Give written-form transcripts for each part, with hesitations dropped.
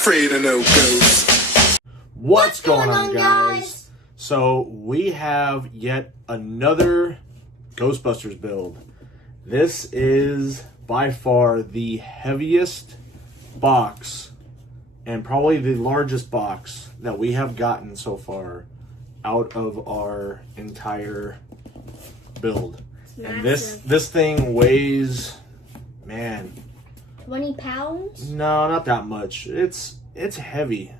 afraid of no ghosts. What's going on, guys? So we have yet another Ghostbusters build. This is by far the heaviest box and probably the largest box that we have gotten so far out of our entire build. And this thing weighs, man, 20 pounds? No, not that much. It's heavy.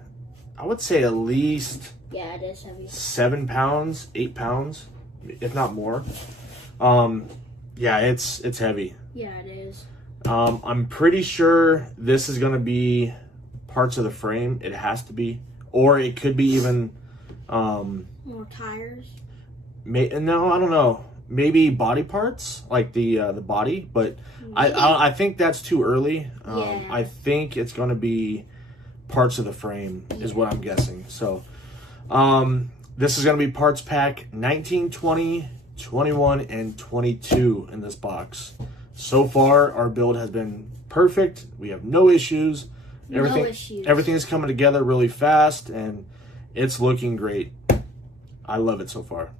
I would say at least, yeah, it is heavy. 7 pounds, 8 pounds, if not more. Yeah, it's heavy. Yeah, it is. I'm pretty sure this is gonna be parts of the frame. It has to be, or it could be even more tires. No, I don't know. Maybe body parts, like the body, but I think that's too early. Yeah. I think it's going to be parts of the frame is what I'm guessing. So this is going to be parts pack 19, 20, 21, and 22 in this box. So far, our build has been perfect. We have no issues. Everything is coming together really fast, and it's looking great. I love it so far.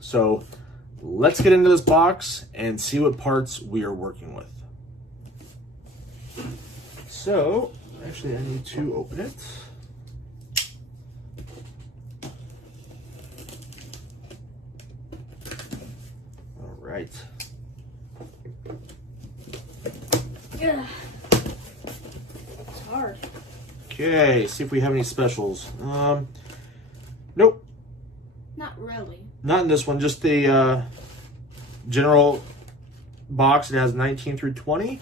So let's get into this box and see what parts we are working with. So, actually I need to open it. All right. Yeah. It's hard. Okay, see if we have any specials. Nope. Not really. Not in this one, just the general box. It has 19 through 20.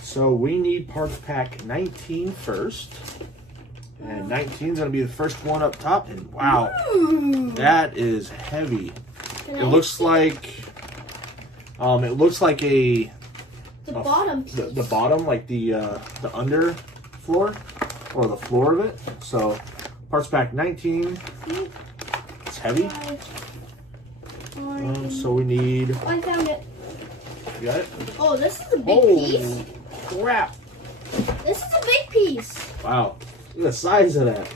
So we need parts pack 19 first. And 19 is going to be the first one up top. And wow, that is heavy. It looks like a bottom piece. The bottom, like the under floor or the floor of it. So parts pack 19. It's heavy. So we need. I found it. You got it? Oh, this is a big piece. Crap! This is a big piece. Wow, look at the size of that.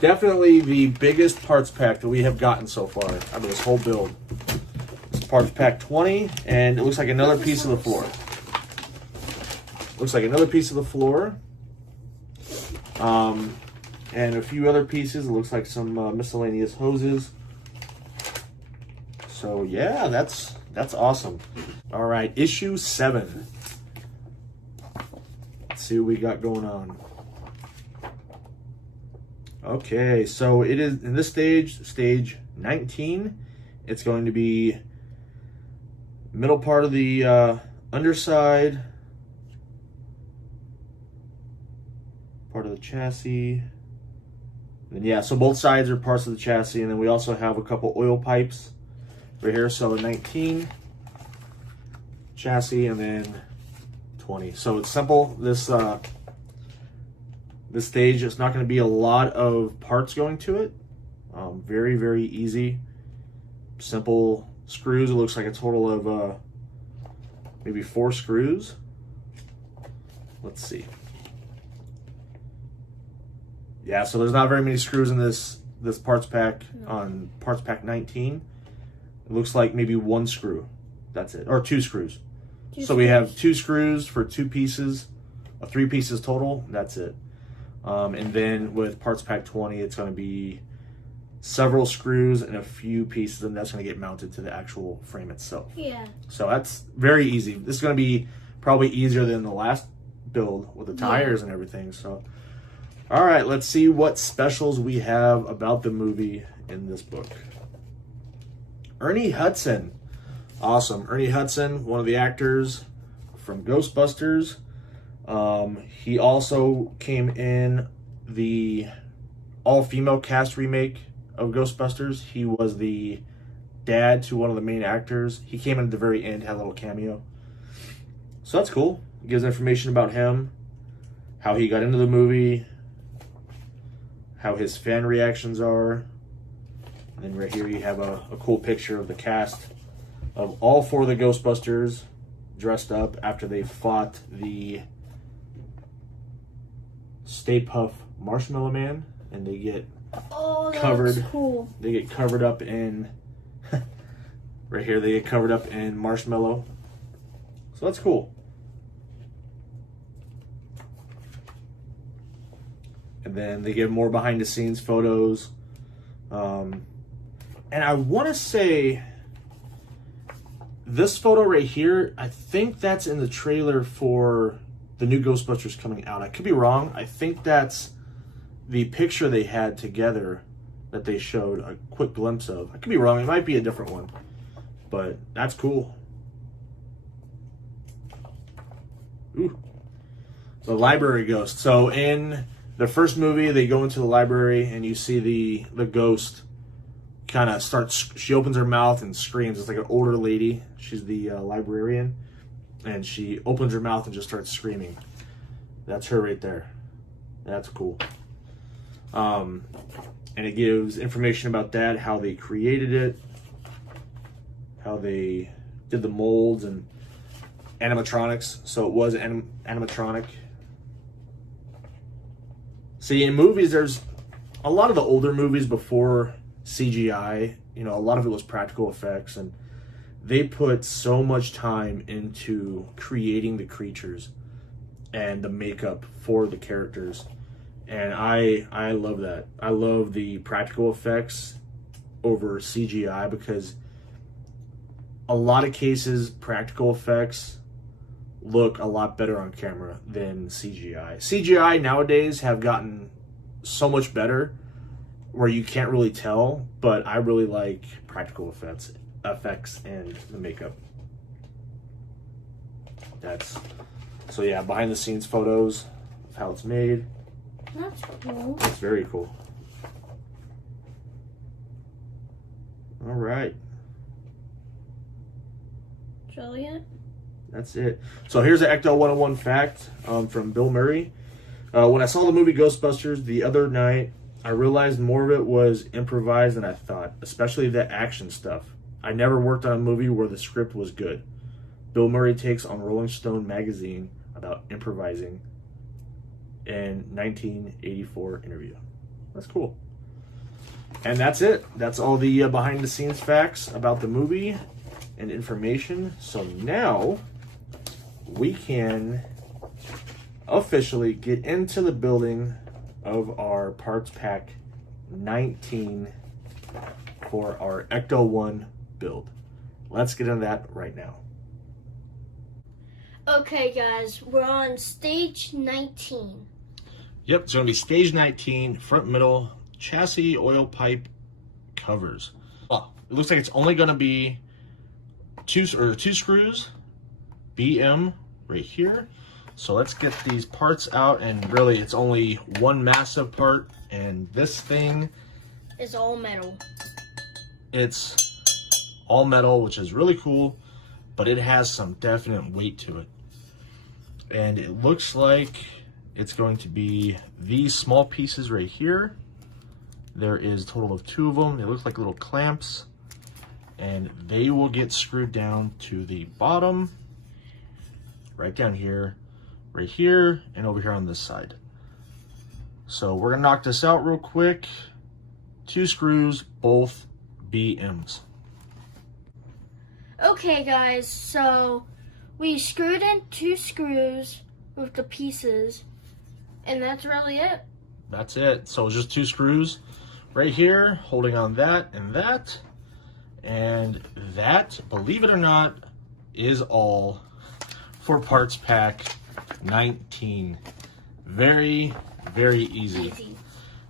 Definitely the biggest parts pack that we have gotten so far out of this whole build. It's parts pack 20, and it looks like another piece of the floor. Looks like another piece of the floor. And a few other pieces. It looks like some miscellaneous hoses. So yeah, that's awesome. All right, issue 7. Let's see what we got going on. Okay, so it is in this stage 19. It's going to be middle part of the underside, part of the chassis. And yeah, so both sides are parts of the chassis, and then we also have a couple oil pipes right here. So 19 chassis, and then 20. So it's simple. This stage, it's not going to be a lot of parts going to it. Very, very easy, simple screws. It looks like a total of maybe 4 screws. Let's see. Yeah, so there's not very many screws in this parts pack. No. On parts pack 19. It looks like maybe 1 screw. That's it. Or 2 screws. So we have 2 screws for 2 pieces, 3 pieces total. That's it. And then with parts pack 20, it's going to be several screws and a few pieces, and that's going to get mounted to the actual frame itself. Yeah. So that's very easy. This is going to be probably easier than the last build with the tires and everything. So, all right, let's see what specials we have about the movie in this book. Ernie Hudson. Awesome. Ernie Hudson, one of the actors from Ghostbusters. He also came in the all-female cast remake of Ghostbusters. He was the dad to one of the main actors. He came in at the very end, had a little cameo. So that's cool. It gives information about him, how he got into the movie, how his fan reactions are. And then right here you have a cool picture of the cast of all 4 of the Ghostbusters dressed up after they fought the Stay Puff Marshmallow Man, and they get Oh, that covered. looks cool. They get covered up in right here. They get covered up in marshmallow, so that's cool. And then they give more behind the scenes photos. And I want to say this photo right here, I think that's in the trailer for the new Ghostbusters coming out. I could be wrong. I think that's the picture they had together that they showed a quick glimpse of. I could be wrong. It might be a different one. But that's cool. Ooh. The library ghost. So in the first movie, they go into the library and you see the ghost kind of starts, she opens her mouth and screams. It's like an older lady. She's the librarian. And she opens her mouth and just starts screaming. That's her right there. That's cool. And it gives information about that, how they created it, how they did the molds and animatronics. So it was animatronic. See, in movies, there's a lot of the older movies before CGI, you know, a lot of it was practical effects, and they put so much time into creating the creatures and the makeup for the characters. And I love that. I love the practical effects over CGI, because a lot of cases, practical effects look a lot better on camera than CGI. CGI nowadays have gotten so much better where you can't really tell, but I really like practical effects and the makeup. So yeah, behind the scenes photos of how it's made. That's cool. It's very cool. All right. Brilliant. That's it. So here's an Ecto 101 fact from Bill Murray. When I saw the movie Ghostbusters the other night, I realized more of it was improvised than I thought, especially the action stuff. I never worked on a movie where the script was good. Bill Murray takes on Rolling Stone magazine about improvising in 1984 interview. That's cool. And that's it. That's all the behind the scenes facts about the movie and information. So now we can officially get into the building of our parts pack 19 for our Ecto 1 build. Let's get into that right now. Okay, guys, we're on stage 19. Yep, it's going to be stage 19, front, middle, chassis, oil pipe, covers. Oh, it looks like it's only going to be two screws, BM right here. So let's get these parts out, and really it's only one massive part, and this thing is all metal. It's all metal, which is really cool, but it has some definite weight to it. And it looks like it's going to be these small pieces right here. There is a total of 2 of them. It looks like little clamps, and they will get screwed down to the bottom, right down here, right here, and over here on this side. So we're gonna knock this out real quick. 2 screws, both BMs. Okay, guys, so we screwed in 2 screws with the pieces, and that's really it. That's it. So it's just 2 screws right here, holding on that and that. And that, believe it or not, is all for parts pack 19. Very, very easy.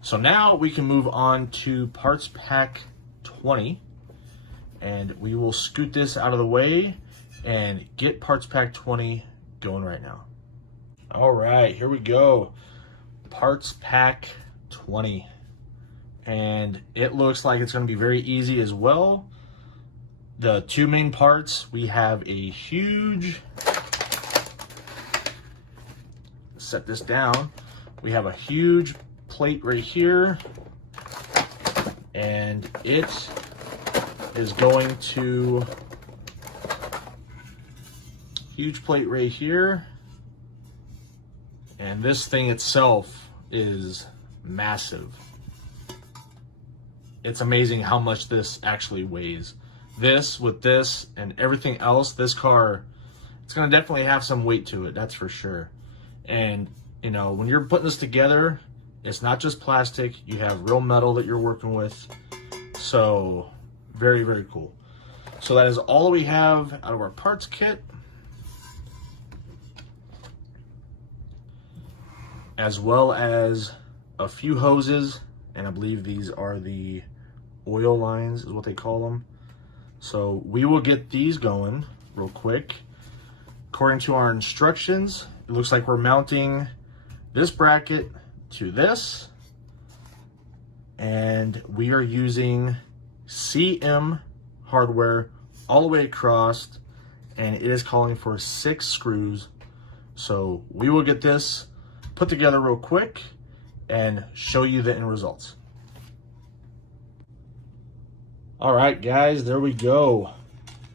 So now we can move on to parts pack 20, and we will scoot this out of the way and get parts pack 20 going right now. All right, here we go. Parts pack 20. And it looks like it's going to be very easy as well. The 2 main parts, we have a huge, set this down, we have a huge plate right here, and it is going to, huge plate right here, and this thing itself is massive. It's amazing how much this actually weighs. This, with this and everything else, this car, it's going to definitely have some weight to it, that's for sure. And, you know, when you're putting this together, it's not just plastic. You have real metal that you're working with. So, very, very cool. So that is all we have out of our parts kit. As well as a few hoses, and I believe these are the oil lines is what they call them. So we will get these going real quick. According to our instructions, it looks like we're mounting this bracket to this, and we are using CM hardware all the way across, and it is calling for 6 screws. So we will get this put together real quick and show you the end results. All right, guys, there we go.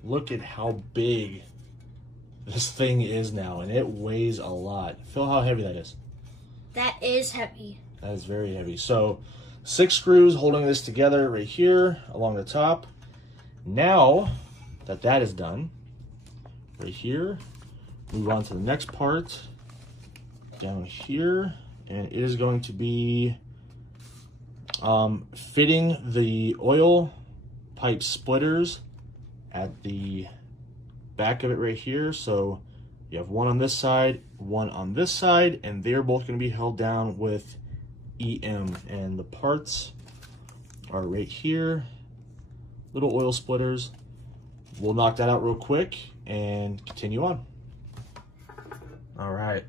Look at how big this thing is now, and it weighs a lot. Feel how heavy that is. That is heavy. That is very heavy. So 6 screws holding this together right here along the top. Now that that is done, right here, move on to the next part down here, and it is going to be fitting the oil pipe splitters at the back of it right here. So you have one on this side, one on this side, and they're both going to be held down with EM, and the parts are right here, little oil splitters. We'll knock that out real quick and continue on. All right,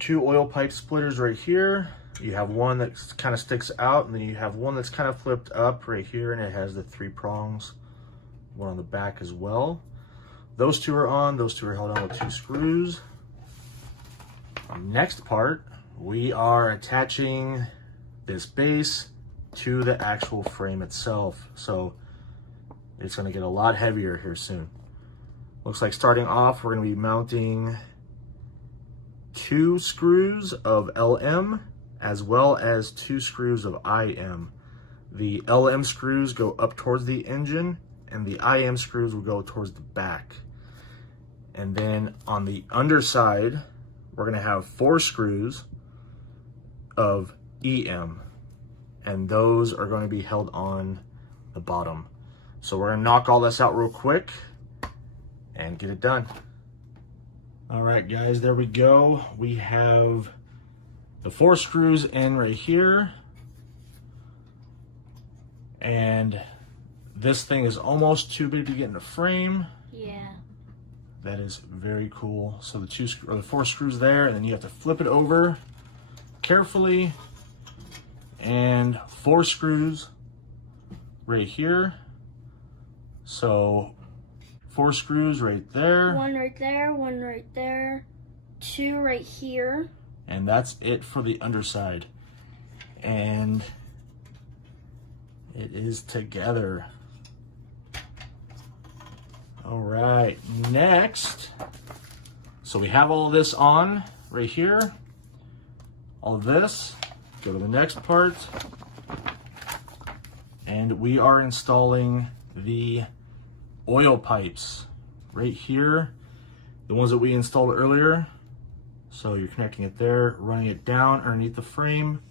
2 oil pipe splitters right here. You have one that kind of sticks out, and then you have one that's kind of flipped up right here, and it has the 3 prongs, one on the back as well. Those 2 are on, those 2 are held on with 2 screws. Next part, we are attaching this base to the actual frame itself. So it's going to get a lot heavier here soon. Looks like starting off, we're going to be mounting 2 screws of LM as well as 2 screws of IM. The LM screws go up towards the engine, and the IM screws will go towards the back. And then on the underside, we're going to have 4 screws of EM, and those are going to be held on the bottom. So we're going to knock all this out real quick and get it done. All right, guys, there we go. We have the 4 screws in right here, and this thing is almost too big to get in the frame. Yeah. That is very cool. So the 4 screws there, and then you have to flip it over carefully, and 4 screws right here. So 4 screws right there. 1 right there, 1 right there, 2 right here. And that's it for the underside. And it is together. All right, next. So we have all this on right here. All of this. Go to the next part. And we are installing the oil pipes right here. The ones that we installed earlier. So you're connecting it there, running it down underneath the frame,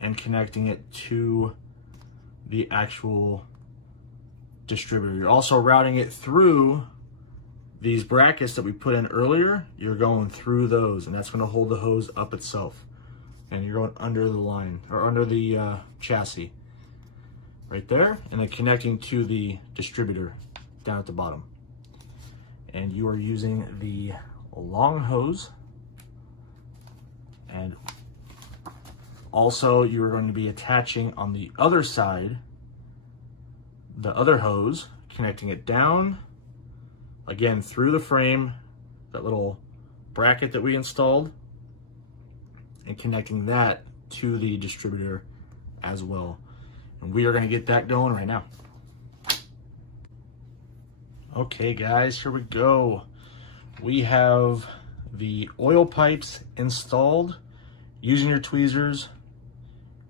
and connecting it to the actual distributor. You're also routing it through these brackets that we put in earlier. You're going through those, and that's going to hold the hose up itself. And you're going under the line, or under the chassis. Right there, and then connecting to the distributor down at the bottom. And you are using the long hose. And also you're going to be attaching on the other side the other hose, connecting it down, again through the frame, that little bracket that we installed, and connecting that to the distributor as well. And we are going to get that going right now. Okay guys, here we go. We have the oil pipes installed using your tweezers.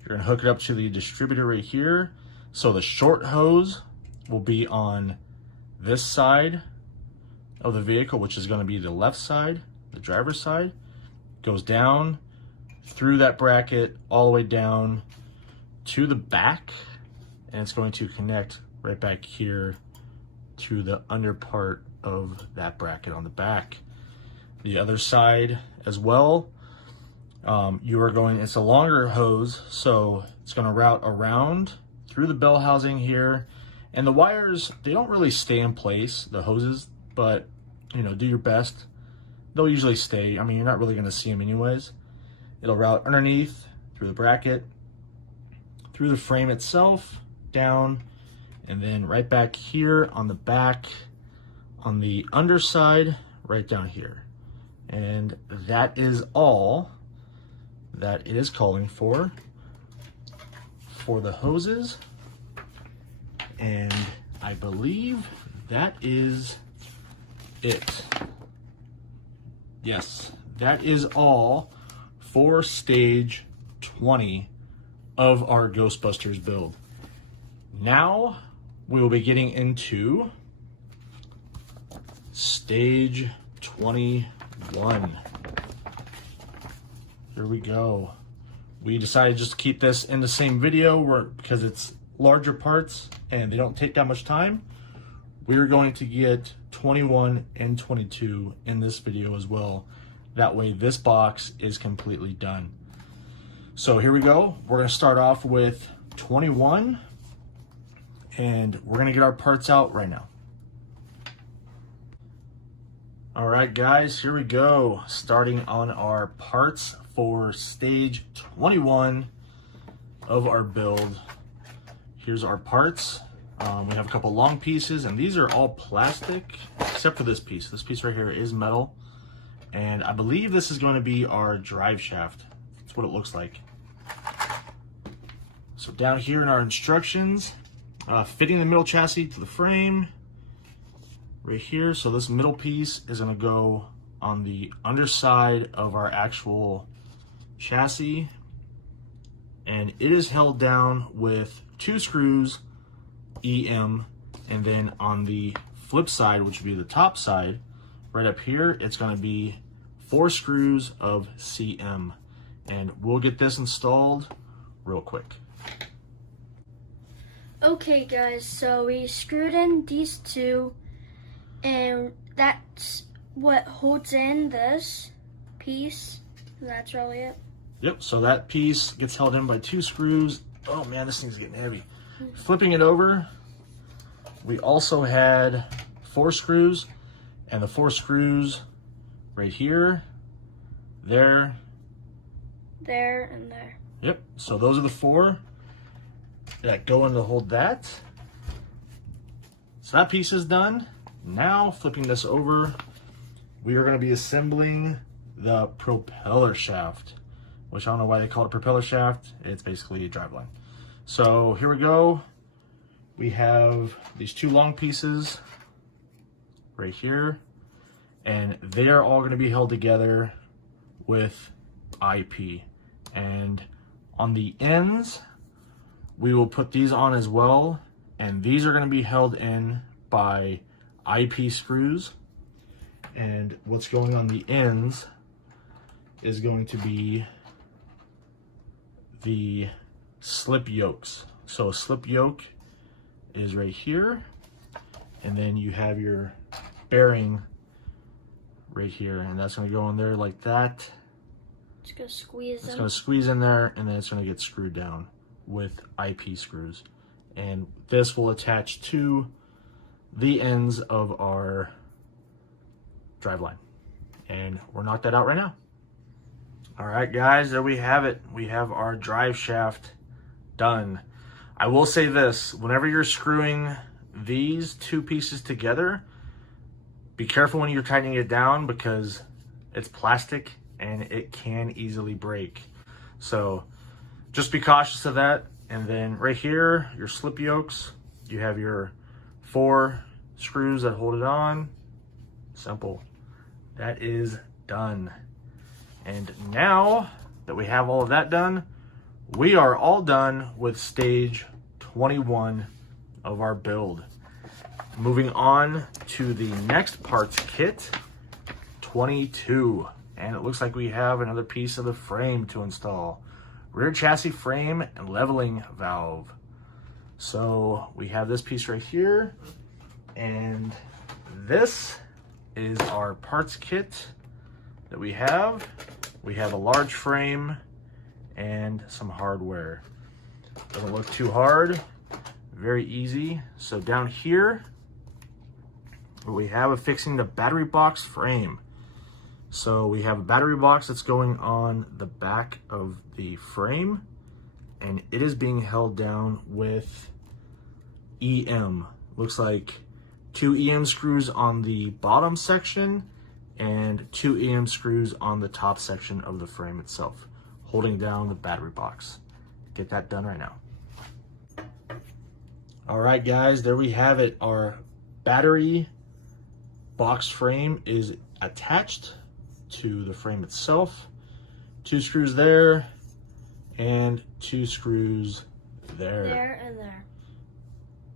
You're gonna hook it up to the distributor right here. So the short hose will be on this side of the vehicle, which is gonna be the left side, the driver's side. Goes down through that bracket all the way down to the back, and it's going to connect right back here to the under part of that bracket on the back. The other side as well, it's a longer hose, so it's going to route around through the bell housing here. And the wires, they don't really stay in place, the hoses, but you know, do your best. They'll usually stay. I mean, you're not really going to see them anyways. It'll route underneath, through the bracket, through the frame itself, down, and then right back here on the back, on the underside, right down here. And that is all that it is calling for the hoses. And I believe that is it. Yes, that is all for stage 20 of our Ghostbusters build. Now we will be getting into stage 21. Here we go. We decided just to keep this in the same video because it's larger parts and they don't take that much time. We're going to get 21 and 22 in this video as well. That way this box is completely done. So here we go. We're going to start off with 21 and we're going to get our parts out right now. All right, guys, here we go. Starting on our parts for stage 21 of our build. Here's our parts. We have a couple long pieces, and these are all plastic, except for this piece. This piece right here is metal, and I believe this is going to be our drive shaft. That's what it looks like. So down here in our instructions, fitting the middle chassis to the frame, right here. So this middle piece is going to go on the underside of our actual chassis, and it is held down with 2 screws EM, and then on the flip side, which would be the top side, right up here, it's going to be 4 screws of CM, and we'll get this installed real quick. Okay guys, so we screwed in these 2, and that's what holds in this piece. That's really it. Yep, so that piece gets held in by 2 screws. Oh man, this thing's getting heavy. Flipping it over, we also had 4 screws, and the 4 screws right here, there, and there. Yep, so those are the 4 that go in to hold that. So that piece is done. Now, flipping this over, we are going to be assembling the propeller shaft, which I don't know why they call it a propeller shaft. It's basically a driveline. So here we go. We have these 2 long pieces right here, and they are all going to be held together with IP. And on the ends, we will put these on as well, and these are going to be held in by IP screws. And what's going on the ends is going to be the slip yokes. So a slip yoke is right here, and then you have your bearing right here, and that's going to go in there like that. It's going to squeeze It's going to squeeze in there, and then it's going to get screwed down with IP screws. And this will attach to the ends of our driveline. And we'll knock that out right now. All right, guys, there we have it. We have our drive shaft done. I will say this, whenever you're screwing these 2 pieces together, be careful when you're tightening it down because it's plastic and it can easily break. So just be cautious of that. And then right here, your slip yokes, you have your 4 screws that hold it on. Simple. That is done. And now that we have all of that done, we are all done with stage 21 of our build. Moving on to the next parts kit, 22. And it looks like we have another piece of the frame to install. Rear chassis frame and leveling valve. So we have this piece right here, and this is our parts kit that we have. We have a large frame and some hardware. Doesn't look too hard, very easy. So down here, what we have is fixing the battery box frame. So we have a battery box that's going on the back of the frame, and it is being held down with EM. Looks like 2 EM screws on the bottom section and 2 EM screws on the top section of the frame itself, holding down the battery box. Get that done right now. All right, guys, there we have it. Our battery box frame is attached to the frame itself. 2 screws there and 2 screws there. There and there.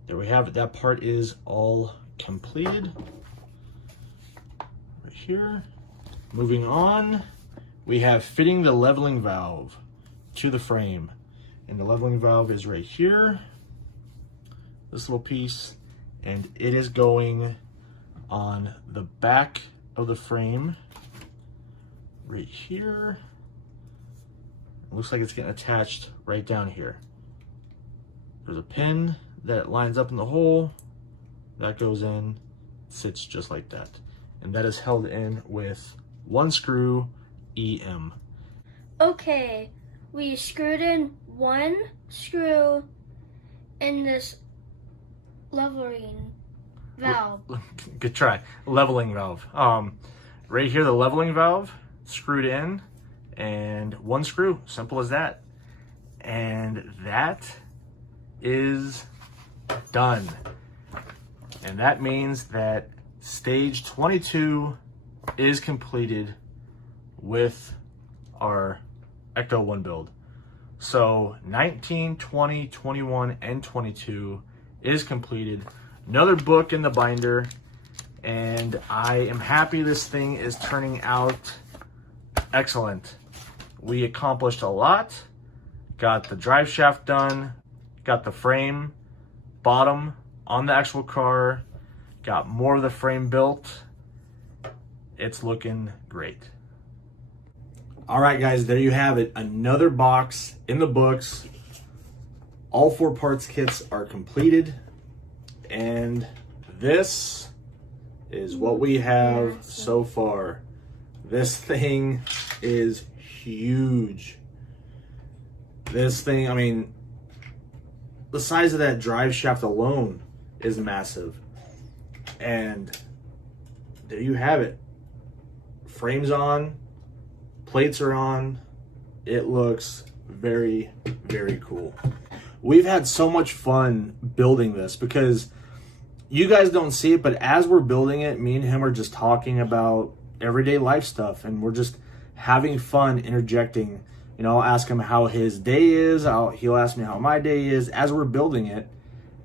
There we have it. That part is all completed. Right here. Moving on, we have fitting the leveling valve to the frame. And the leveling valve is right here. This little piece. And it is going on the back of the frame. Right here. It looks like it's getting attached right down here. There's a pin that lines up in the hole. That goes in, sits just like that. And that is held in with 1 screw EM. Okay, we screwed in 1 screw in this leveling valve. Good try. Leveling valve. Right here, the leveling valve screwed in, and 1 screw. Simple as that. And that is done. And that means that stage 22 is completed with our Ecto 1 build. So 19, 20, 21, and 22 is completed. Another book in the binder, and I am happy this thing is turning out excellent. We accomplished a lot. Got the drive shaft done, got the frame bottom on the actual car, got more of the frame built. It's looking great. All right, guys, there you have it. Another box in the books. All 4 parts kits are completed, and this is what we have so far. This thing is huge. This thing, I mean, the size of that drive shaft alone is massive. And there you have it. Frame's on, plates are on. It looks very, very cool. We've had so much fun building this because you guys don't see it, but as we're building it, me and him are just talking about everyday life stuff, and we're just having fun interjecting. You know, I'll ask him how his day is, he'll ask me how my day is as we're building it.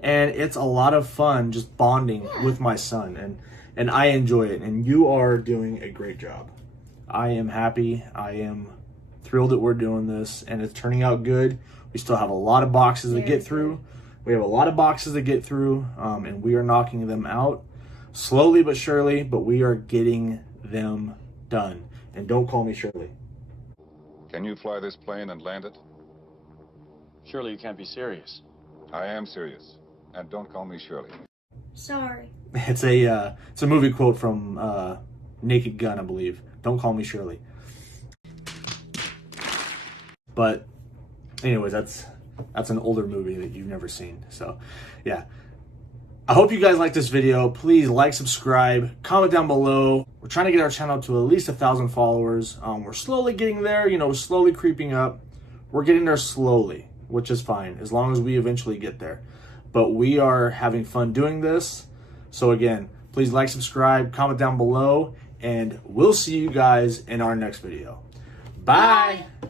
And it's a lot of fun just bonding with my son, and I enjoy it, and you are doing a great job. I am happy. I am thrilled that we're doing this, and it's turning out good. We still have a lot of boxes to get through. We have a lot of boxes to get through, and we are knocking them out slowly but surely, but we are getting them done. And don't call me Shirley. Can you fly this plane and land it? Surely you can't be serious. I am serious. And don't call me Shirley. Sorry. It's a movie quote from Naked Gun, I believe. Don't call me Shirley. But anyways, that's an older movie that you've never seen. So yeah, I hope you guys like this video. Please like, subscribe, comment down below. We're trying to get our channel to at least 1,000 followers. We're slowly getting there, you know, slowly creeping up. We're getting there slowly, which is fine as long as we eventually get there. But we are having fun doing this. So again, please like, subscribe, comment down below, and we'll see you guys in our next video. Bye. Bye.